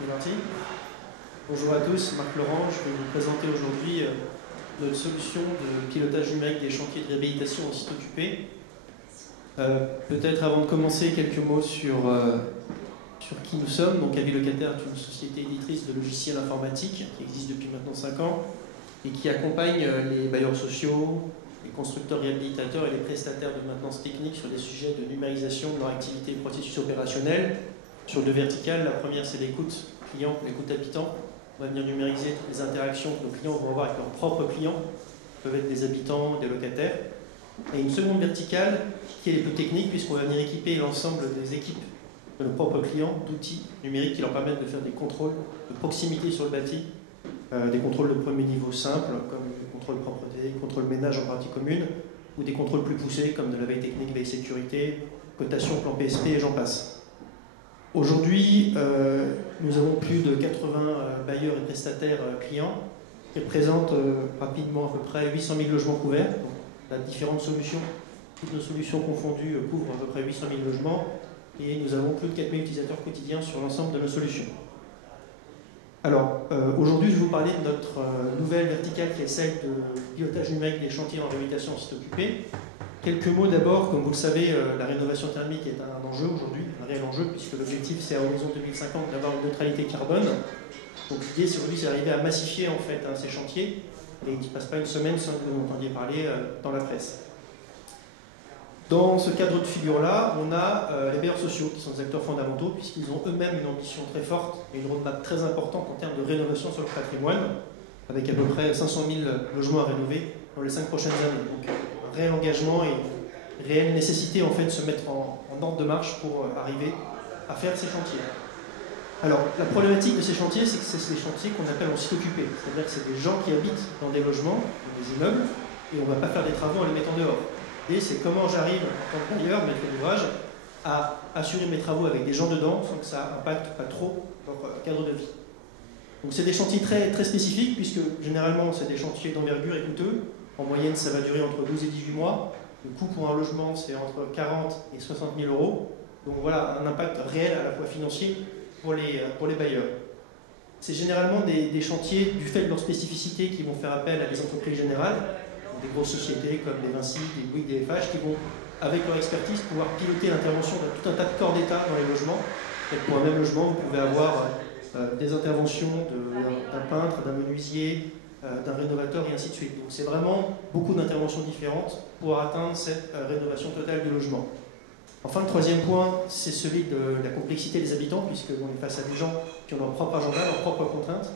C'est parti. Bonjour à tous, Marc Laurent, je vais vous présenter aujourd'hui notre solution de pilotage numérique des chantiers de réhabilitation en site occupé. Peut-être avant de commencer, quelques mots sur qui nous sommes. Donc Avis-Locataire est une société éditrice de logiciels informatiques qui existe depuis maintenant 5 ans et qui accompagne les bailleurs sociaux, les constructeurs réhabilitateurs et les prestataires de maintenance technique sur des sujets de numérisation de leur activité et processus opérationnels sur 2 verticales. La première, c'est l'écoute client, l'écoute habitant. On va venir numériser toutes les interactions que nos clients vont avoir avec leurs propres clients, qui peuvent être des habitants, des locataires. Et une seconde verticale qui est les plus techniques, puisqu'on va venir équiper l'ensemble des équipes de nos propres clients d'outils numériques qui leur permettent de faire des contrôles de proximité sur le bâti, des contrôles de premier niveau simples, comme le contrôle propreté, contrôle ménage en partie commune, ou des contrôles plus poussés, comme de la veille technique, veille sécurité, cotation, plan PSP et j'en passe. Aujourd'hui, nous avons plus de 80 bailleurs et prestataires clients qui représentent rapidement à peu près 800 000 logements couverts. Donc, on a différentes solutions. Toutes nos solutions confondues couvrent à peu près 800 000 logements et nous avons plus de 4 000 utilisateurs quotidiens sur l'ensemble de nos solutions. Alors, aujourd'hui, je vais vous parler de notre nouvelle verticale qui est celle de pilotage numérique des chantiers en réhabilitation en site occupé. Quelques mots d'abord, comme vous le savez, la rénovation thermique est un enjeu aujourd'hui, un réel enjeu, puisque l'objectif c'est à horizon 2050 d'avoir une neutralité carbone. Donc l'idée c'est aujourd'hui c'est d'arriver à massifier en fait ces chantiers, et il ne se passe pas une semaine sans que vous entendiez parler dans la presse. Dans ce cadre de figure-là, on a les bailleurs sociaux qui sont des acteurs fondamentaux, puisqu'ils ont eux-mêmes une ambition très forte et une roadmap très importante en termes de rénovation sur le patrimoine, avec à peu près 500 000 logements à rénover dans les 5 prochaines années. Donc, réel engagement et réelle nécessité en fait de se mettre en ordre de marche pour arriver à faire ces chantiers. Alors la problématique de ces chantiers, c'est que c'est des chantiers qu'on appelle en site occupé, c'est-à-dire que c'est des gens qui habitent dans des logements, dans des immeubles, et on ne va pas faire des travaux en les mettant dehors. Et c'est comment j'arrive en tant que bailleur, maître d'ouvrage, à assurer mes travaux avec des gens dedans sans que ça impacte pas trop leur cadre de vie. Donc c'est des chantiers très, très spécifiques, puisque généralement c'est des chantiers d'envergure et coûteux. En moyenne, ça va durer entre 12 et 18 mois. Le coût pour un logement, c'est entre 40 et 60 000 euros. Donc voilà, un impact réel à la fois financier pour les bailleurs. C'est généralement des chantiers, du fait de leur spécificité, qui vont faire appel à des entreprises générales, des grosses sociétés comme les Vinci, des Bouygues, des FH, qui vont, avec leur expertise, pouvoir piloter l'intervention de tout un tas de corps d'État dans les logements. Et pour un même logement, vous pouvez avoir des interventions d'un peintre, d'un menuisier, d'un rénovateur et ainsi de suite. Donc c'est vraiment beaucoup d'interventions différentes pour atteindre cette rénovation totale du logement. Enfin, le troisième point, c'est celui de la complexité des habitants, puisqu'on est face à des gens qui ont leur propre agenda, leurs propres contraintes.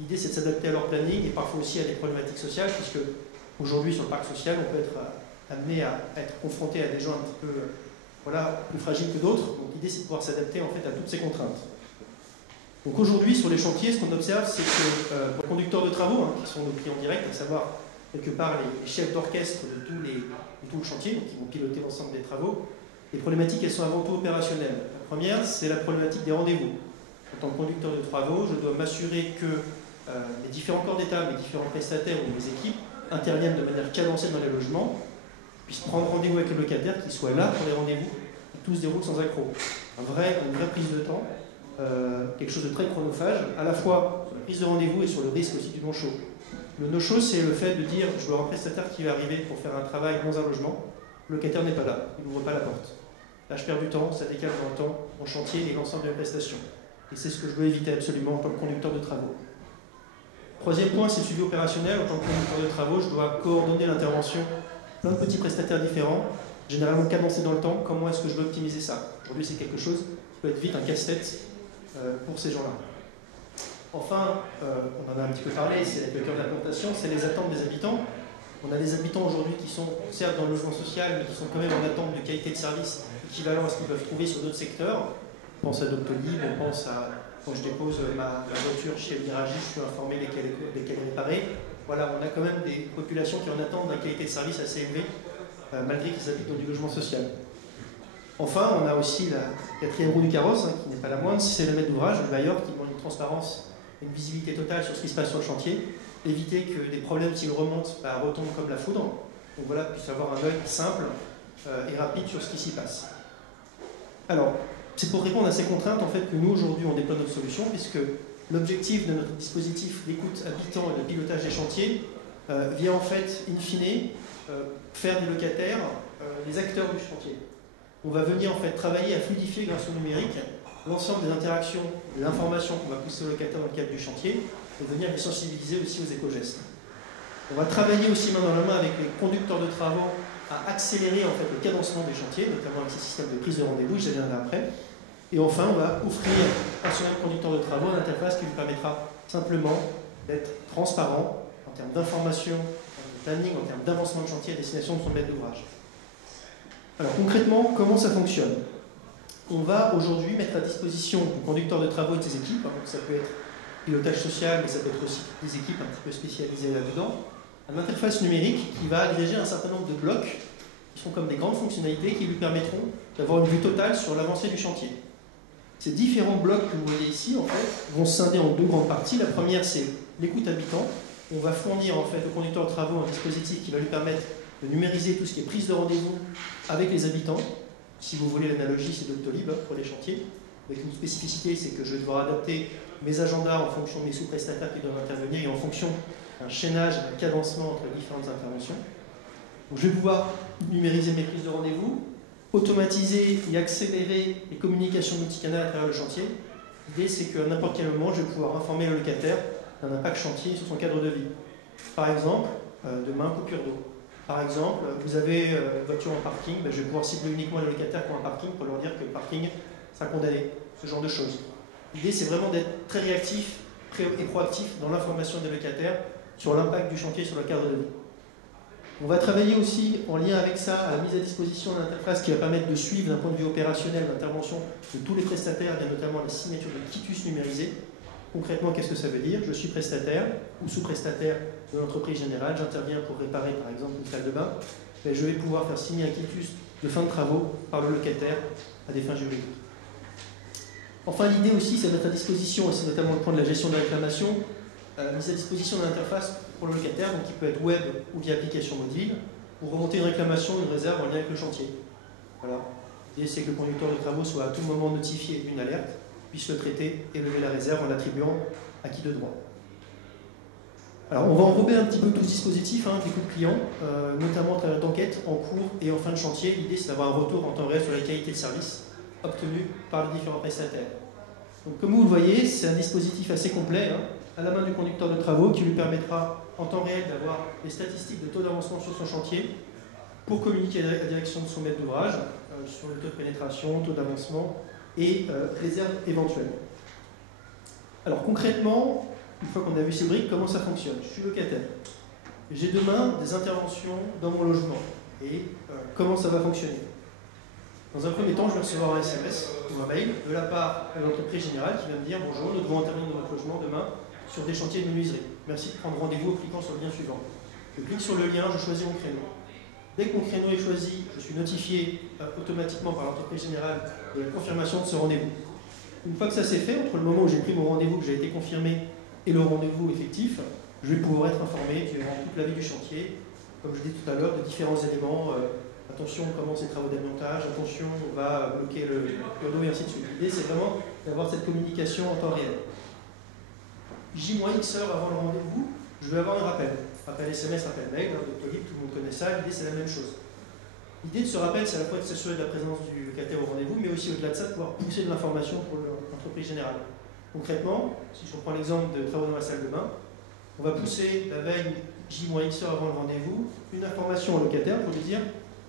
L'idée, c'est de s'adapter à leur planning et parfois aussi à des problématiques sociales, puisque aujourd'hui, sur le parc social, on peut être amené à être confronté à des gens un petit peu plus fragiles que d'autres. Donc l'idée, c'est de pouvoir s'adapter en fait à toutes ces contraintes. Donc aujourd'hui, sur les chantiers, ce qu'on observe, c'est que pour les conducteurs de travaux, qui sont nos clients directs, à savoir quelque part les chefs d'orchestre de tout le chantier, donc qui vont piloter l'ensemble des travaux, les problématiques, elles sont avant tout opérationnelles. La première, c'est la problématique des rendez-vous. En tant que conducteur de travaux, je dois m'assurer que les différents corps d'État, les différents prestataires ou les équipes interviennent de manière cadencée dans les logements, puissent prendre rendez-vous avec le locataire, qu'ils soient là pour les rendez-vous, et tout se déroule sans accroc. Une vraie prise de temps. Quelque chose de très chronophage, à la fois sur la prise de rendez-vous et sur le risque aussi du no-show. Le no-show, c'est le fait de dire je dois avoir un prestataire qui va arriver pour faire un travail dans un logement, le locataire n'est pas là, il n'ouvre pas la porte. Là, je perds du temps, ça décale dans le temps mon chantier et l'ensemble de la prestation. Et c'est ce que je veux éviter absolument en tant que conducteur de travaux. Troisième point, c'est le suivi opérationnel. En tant que conducteur de travaux, je dois coordonner l'intervention plein de petits prestataires différents, généralement cadencés dans le temps. Comment est-ce que je veux optimiser ça? Aujourd'hui, c'est quelque chose qui peut être vite un casse-tête pour ces gens-là. Enfin, on en a un petit peu parlé, c'est le cœur de l'implantation, c'est les attentes des habitants. On a des habitants aujourd'hui qui sont certes dans le logement social, mais qui sont quand même en attente de qualité de service équivalent à ce qu'ils peuvent trouver sur d'autres secteurs. On pense à Doctolib, on pense à quand je dépose ma voiture chez le garagiste, je suis informé desquelles réparer. Voilà, on a quand même des populations qui en attendent une qualité de service assez élevée, malgré qu'ils habitent dans du logement social. Enfin, on a aussi la quatrième roue du carrosse, qui n'est pas la moindre, c'est le maître d'ouvrage, le bailleur, qui demande une transparence et une visibilité totale sur ce qui se passe sur le chantier, éviter que des problèmes, s'ils remontent, retombent comme la foudre. Donc voilà, puisse avoir un œil simple et rapide sur ce qui s'y passe. Alors, c'est pour répondre à ces contraintes en fait, que nous, aujourd'hui, on déploie notre solution, puisque l'objectif de notre dispositif d'écoute habitant et de pilotage des chantiers vient en fait, in fine, faire des locataires les acteurs du chantier. On va venir en fait travailler à fluidifier grâce au numérique l'ensemble des interactions, de l'information qu'on va pousser aux locataires dans le cadre du chantier, et venir les sensibiliser aussi aux éco-gestes. On va travailler aussi main dans la main avec les conducteurs de travaux à accélérer en fait, le cadencement des chantiers, notamment avec ces systèmes de prise de rendez-vous, j'y reviendrai après. Et enfin, on va offrir à ce même conducteur de travaux une interface qui lui permettra simplement d'être transparent en termes d'information, de planning, en termes d'avancement de chantier à destination de son maître d'ouvrage. Alors concrètement, comment ça fonctionne? On va aujourd'hui mettre à disposition du conducteur de travaux et de ses équipes, donc ça peut être pilotage social, mais ça peut être aussi des équipes un petit peu spécialisées là-dedans, une interface numérique qui va agréger un certain nombre de blocs qui sont comme des grandes fonctionnalités qui lui permettront d'avoir une vue totale sur l'avancée du chantier. Ces différents blocs que vous voyez ici, en fait, vont se scinder en deux grandes parties. La première, c'est l'écoute habitant. On va fournir en fait au conducteur de travaux un dispositif qui va lui permettre de numériser tout ce qui est prise de rendez-vous avec les habitants. Si vous voulez l'analogie, c'est Doctolib pour les chantiers. Avec une spécificité, c'est que je vais devoir adapter mes agendas en fonction de mes sous-prestataires qui doivent intervenir et en fonction d'un chaînage, d'un cadencement entre différentes interventions. Donc, je vais pouvoir numériser mes prises de rendez-vous, automatiser et accélérer les communications multicanales à travers le chantier. L'idée, c'est qu'à n'importe quel moment, je vais pouvoir informer le locataire d'un impact chantier sur son cadre de vie. Par exemple, demain, coupure d'eau. Par exemple, vous avez une voiture en parking, je vais pouvoir cibler uniquement les locataires qui ont un parking pour leur dire que le parking sera condamné, ce genre de choses. L'idée, c'est vraiment d'être très réactif et proactif dans l'information des locataires sur l'impact du chantier sur le cadre de vie. On va travailler aussi en lien avec ça à la mise à disposition d'une interface qui va permettre de suivre d'un point de vue opérationnel l'intervention de tous les prestataires et notamment la signature de quitus numérisés. Concrètement, qu'est-ce que ça veut dire? Je suis prestataire ou sous-prestataire de l'entreprise générale, j'interviens pour réparer par exemple une salle de bain, et je vais pouvoir faire signer un quitus de fin de travaux par le locataire à des fins juridiques. Enfin, l'idée aussi, c'est de mettre à disposition, et c'est notamment le point de la gestion de la réclamation, mise à disposition d'une interface pour le locataire, donc qui peut être web ou via application mobile, pour remonter une réclamation, une réserve en lien avec le chantier. Voilà. L'idée, c'est que le conducteur de travaux soit à tout moment notifié d'une alerte, puisse le traiter et lever la réserve en l'attribuant à qui de droit. Alors, on va enrober un petit peu tout ce dispositif d'écoute client, notamment à travers d'enquêtes en cours et en fin de chantier. L'idée, c'est d'avoir un retour en temps réel sur la qualité de service obtenue par les différents prestataires. Donc, comme vous le voyez, c'est un dispositif assez complet, à la main du conducteur de travaux, qui lui permettra en temps réel d'avoir les statistiques de taux d'avancement sur son chantier pour communiquer à la direction de son maître d'ouvrage sur le taux de pénétration, taux d'avancement et réserve éventuelle. Alors concrètement, une fois qu'on a vu ces briques, comment ça fonctionne? Je suis locataire. J'ai demain des interventions dans mon logement. Et comment ça va fonctionner? Dans un premier temps, je vais recevoir un SMS ou un mail de la part de l'entreprise générale qui va me dire « Bonjour, nous devons intervenir dans votre logement demain sur des chantiers de menuiserie. Merci de prendre rendez-vous en cliquant sur le lien suivant. » Je clique sur le lien, je choisis mon créneau. Dès que mon créneau est choisi, je suis notifié automatiquement par l'entreprise générale de la confirmation de ce rendez-vous. Une fois que ça s'est fait, entre le moment où j'ai pris mon rendez-vous, que j'ai été confirmé, et le rendez-vous effectif, je vais pouvoir être informé durant toute la vie du chantier, comme je l'ai dit tout à l'heure, de différents éléments. Attention, on commence les travaux d'aménagement, attention, on va bloquer le d'eau et ainsi de suite. L'idée, c'est vraiment d'avoir cette communication en temps réel. J-X heures avant le rendez-vous, je vais avoir un rappel. Rappel SMS, rappel mail, Doctolib, tout le monde connaît ça, l'idée, c'est la même chose. L'idée de ce rappel, c'est à la fois de s'assurer de la présence du locataire au rendez-vous, mais aussi au-delà de ça, de pouvoir pousser de l'information pour l'entreprise générale. Concrètement, si je reprends l'exemple de travaux dans la salle de bain, on va pousser la veille J-X heures avant le rendez-vous une information au locataire pour lui dire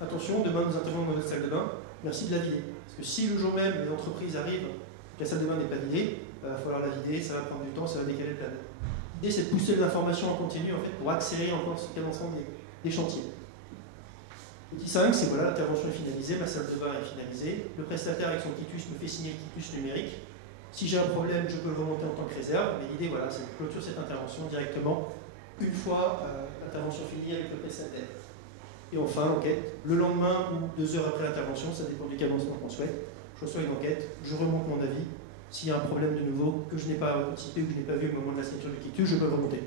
attention, demain nous intervenons dans notre salle de bain, merci de la vider. Parce que si le jour même les entreprises arrivent et que la salle de bain n'est pas vidée, il va falloir la vider, ça va prendre du temps, ça va décaler le plan. L'idée, c'est de pousser de l'information en continu en fait, pour accélérer encore ce cadencement des chantiers. Petit 5, c'est voilà, l'intervention est finalisée, ma salle de bain est finalisée, le prestataire avec son quitus me fait signer le quitus numérique. Si j'ai un problème, je peux le remonter en tant que réserve, mais l'idée, voilà, c'est de clôturer cette intervention directement une fois l'intervention finie avec le prestataire. Et enfin, l'enquête, le lendemain ou 2 heures après l'intervention, ça dépend du cadencement qu'on souhaite, je reçois une enquête, je remonte mon avis. S'il y a un problème de nouveau que je n'ai pas anticipé ou que je n'ai pas vu au moment de la signature du quitus, je peux le remonter.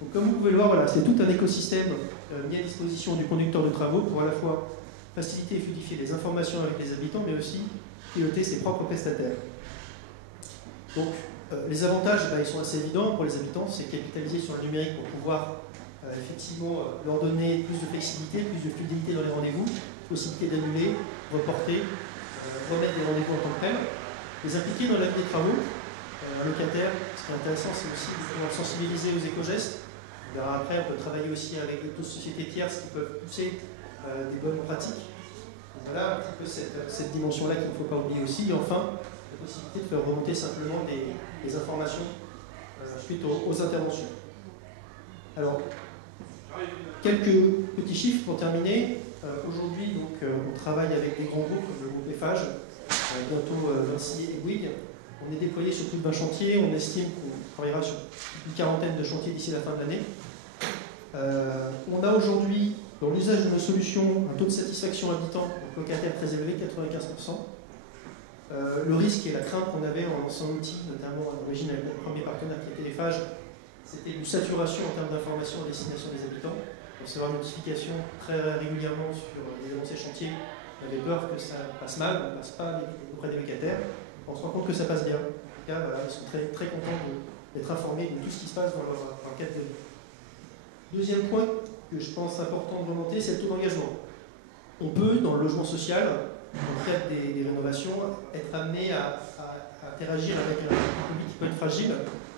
Donc, comme vous pouvez le voir, voilà, c'est tout un écosystème mis à disposition du conducteur de travaux pour à la fois faciliter et fluidifier les informations avec les habitants, mais aussi piloter ses propres prestataires. Donc, les avantages, ils sont assez évidents pour les habitants, c'est capitaliser sur le numérique pour pouvoir effectivement leur donner plus de flexibilité, plus de fidélité dans les rendez-vous, possibilité d'annuler, reporter, remettre des rendez-vous en tant que tels, les impliquer dans la vie des travaux. Un locataire, ce qui est intéressant, c'est aussi de pouvoir le sensibiliser aux éco-gestes. On verra après, on peut travailler aussi avec d'autres sociétés tierces qui peuvent pousser des bonnes pratiques. Et voilà un petit peu cette dimension-là qu'il ne faut pas oublier aussi. Et enfin, la possibilité de faire remonter simplement des informations suite aux interventions. Alors, quelques petits chiffres pour terminer. Aujourd'hui, on travaille avec des grands groupes comme le groupe Eiffage, bientôt Vinci et Bouygues. On est déployé sur plus de 20 chantiers. On estime qu'on travaillera sur une quarantaine de chantiers d'ici la fin de l'année. On a aujourd'hui, dans l'usage de nos solutions, un taux de satisfaction habitant, donc locataire très élevé, 95%. Le risque et la crainte qu'on avait en lançant l'outil, notamment à l'origine avec notre premier partenaire qui était Eiffage, c'était une saturation en termes d'information à destination des habitants. On recevait une notification très régulièrement sur les avancées chantiers. On avait peur que ça passe mal, on ne passe pas auprès des locataires. On se rend compte que ça passe bien. En tout cas, voilà, ils sont très, très contents d'être informés de tout ce qui se passe dans leur quête de vie. Deuxième point que je pense important de remonter, c'est le taux d'engagement. On peut, dans le logement social, dans le cadre des rénovations, être amené à interagir avec un public qui peut être fragile.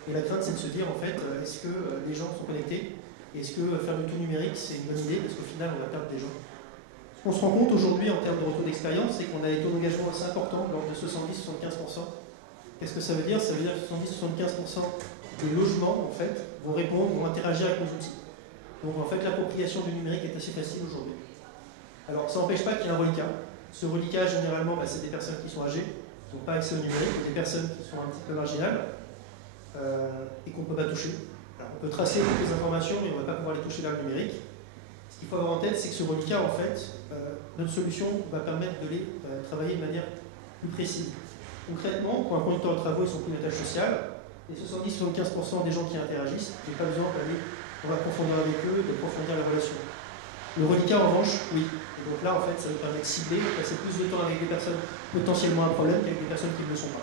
Et la crainte, c'est de se dire, en fait, est-ce que les gens sont connectés? Et est-ce que faire du tout numérique, c'est une bonne idée? Parce qu'au final, on va perdre des gens. Ce qu'on se rend compte aujourd'hui en termes de retour d'expérience, c'est qu'on a des taux d'engagement assez importants, de l'ordre de 70-75%. Qu'est-ce que ça veut dire? Ça veut dire que 70-75% des logements, en fait, vont répondre, vont interagir avec nos outils. Donc, en fait, l'appropriation du numérique est assez facile aujourd'hui. Alors, ça n'empêche pas qu'il y ait un reliquat. Ce reliquat, généralement, c'est des personnes qui sont âgées, qui n'ont pas accès au numérique, des personnes qui sont un petit peu marginales et qu'on ne peut pas toucher. Alors, on peut tracer toutes les informations, mais on ne va pas pouvoir les toucher dans le numérique. Ce qu'il faut avoir en tête, c'est que ce reliquat, en fait, notre solution va permettre de les travailler de manière plus précise. Concrètement, pour un conducteur de travaux, ils sont pris une tâche sociale, et 70-75% des gens qui interagissent, j'ai pas besoin d'aller dans la profondeur avec eux, d'approfondir la relation. Le reliquat, en revanche, oui. Et donc là, en fait, ça nous permet de cibler, de passer plus de temps avec des personnes potentiellement à problème qu'avec des personnes qui ne le sont pas.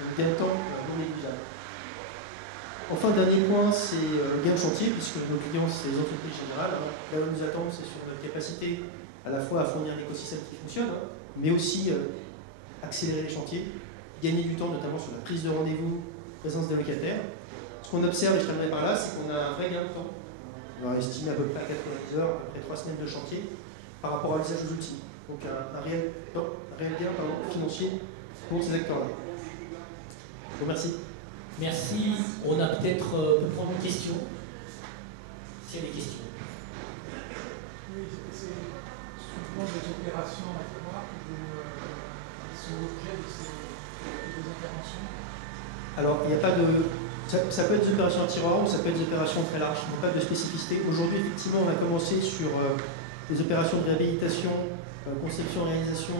Donc, gain de temps non négligeable. Enfin, dernier point, c'est le gain de chantier, puisque nos clients, c'est les entreprises générales. Là où nous attendons, c'est sur notre capacité à la fois à fournir un écosystème qui fonctionne, mais aussi accélérer les chantiers, gagner du temps, notamment sur la prise de rendez-vous, présence des locataires. Ce qu'on observe, et je terminerai par là, c'est qu'on a un vrai gain de temps. On va estimer à peu près à 90 heures, à peu près 3 semaines de chantier, par rapport à l'usage des outils. Donc un réel gain financier pour ces acteurs-là. Je vous remercie. Merci. On a peut-être peut prendre une question. S'il y a des questions. Oui, c'est souvent des opérations à voir qui sont l'objet de ces interventions. Alors, il n'y a pas de. Ça peut être des opérations à tiroir ou ça peut être des opérations très larges. Il n'y a pas de spécificité. Aujourd'hui, effectivement, on a commencé sur des opérations de réhabilitation, conception, réalisation,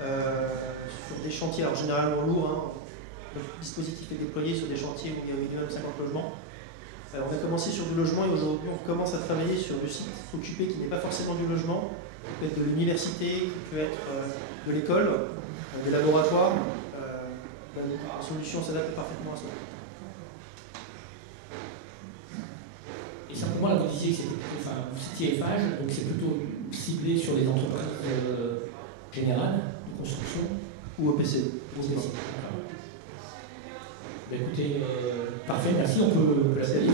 sur des chantiers, alors généralement lourds. Le dispositif est déployé sur des chantiers où il y a minimum 50 logements. On a commencé sur du logement et aujourd'hui on commence à travailler sur du site occupé qui n'est pas forcément du logement, qui peut être de l'université, qui peut être de l'école, des laboratoires. La solution s'adapte parfaitement à ça. Et simplement, là, vous disiez que c'était plutôt, vous citiez Eiffage, donc c'est plutôt ciblé sur les entreprises générales de construction ou OPC. Écoutez, parfait, merci, on peut l'appeler.